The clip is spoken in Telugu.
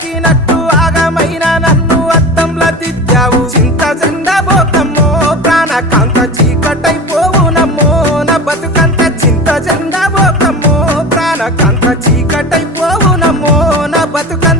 తొక్కినట్టు ఆగమైన నన్ను అద్దంలా దిద్దావు చింత జెండా బోకమ్మో ప్రాణకాంత చీకటైపోవునమ్మో నా బతుకంత చింత జెండా బోకమ్మో ప్రాణకాంత చీకటైపోవునమ్మో నా బతుకంత